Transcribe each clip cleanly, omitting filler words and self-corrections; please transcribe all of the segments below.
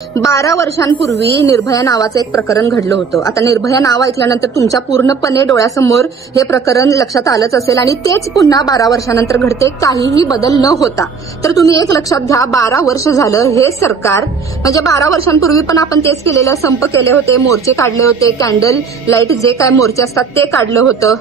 12 वर्षांपूर्वी निर्भया नावाचं एक प्रकरण घडलं होतं. आता निर्भया नाव ऐकल्यानंतर तुमच्या पूर्णपणे डोळ्यासमोर हे प्रकरण लक्षात आलंच असेल आणि तेच पुन्हा 12 वर्षानंतर घडते, काहीही बदल न होता. तर तुम्ही एक लक्षात घ्या, 12 वर्ष झालं हे सरकार, म्हणजे 12 वर्षांपूर्वी पण आपण तेच केलेलं, संप केले होते, मोर्चे काढले होते, कॅन्डल लाईट जे काय मोर्चे असतात ते काढलं होतं.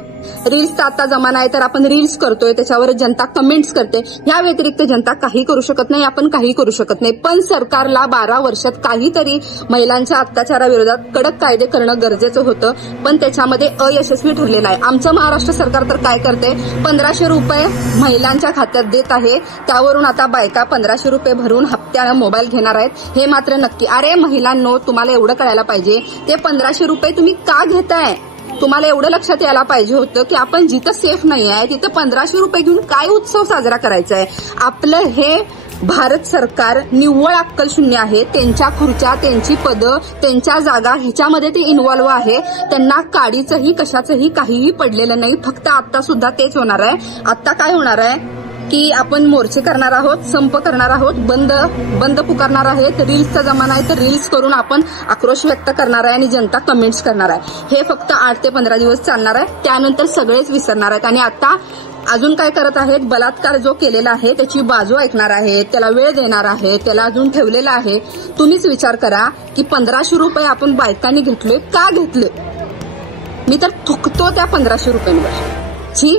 रील्सचा आता जमाना आहे तर आपण रील्स करतोय, त्याच्यावर जनता कमेंट्स करते. या व्यतिरिक्त जनता काही करू शकत नाही, आपण काही करू शकत नाही. पण सरकारला 12 वर्षात काहीतरी महिलांच्या अत्याचाराविरोधात कडक कायदे करणं गरजेचं होतं, पण त्याच्यामध्ये अयशस्वी ठरलेलं आहे. आमचं महाराष्ट्र सरकार तर काय करते, 1500 रुपये महिलांच्या खात्यात देत आहे, त्यावरून आता बायका 1500 रुपये भरून हप्त्यानं मोबाईल घेणार आहेत. हे मात्र नक्की. अरे महिलांनो, तुम्हाला एवढं कळायला पाहिजे, ते 1500 रुपये तुम्ही का घेताय? तुम्हाला एवढं लक्षात यायला पाहिजे होतं की आपण जिथं सेफ नाही आहे तिथं 1500 रुपये घेऊन काय उत्सव साजरा करायचा आहे. आपलं हे भारत सरकार निव्वळ अक्कल शून्य आहे. त्यांच्या खुर्च्या, त्यांची पदं, त्यांच्या जागा ह्याच्यामध्ये ते इन्व्हॉल्व्ह आहे. त्यांना काडीचंही कशाचंही काहीही पडलेलं नाही. फक्त आता सुद्धा तेच होणार आहे. आता काय होणार आहे की आपण मोर्चे करणार आहोत, संप करणार आहोत, बंद पुकारणार आहेत. रील्सचा जमाना आहे तर रील्स करून आपण आक्रोश व्यक्त करणार आहे आणि जनता कमेंट्स करणार आहे. हे फक्त 8 ते 15 दिवस चालणार आहे, त्यानंतर सगळेच विसरणार आहेत. आणि आता अजून काय करत आहेत, बलात्कार जो केलेला आहे त्याची बाजू ऐकणार आहेत, त्याला वेळ देणार आहे, त्याला अजून ठेवलेला आहे. तुम्हीच विचार करा की 1500 रुपये आपण बायकांनी घेतलोय, का घेतले? मी तर थुकतो त्या 1500 रुपयांवर. छी.